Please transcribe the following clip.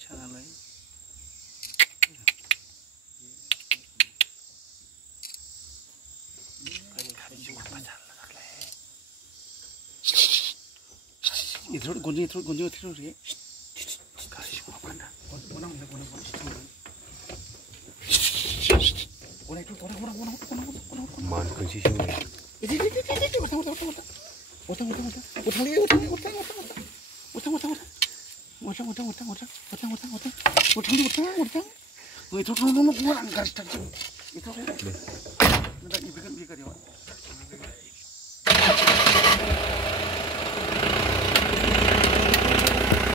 Salah. Itu kunci itu ya. Kasih makan dah. Orang. Man kunci sini. Itu. Utang. Itu kurang garis tadi. Itu. Nanti bikin ya.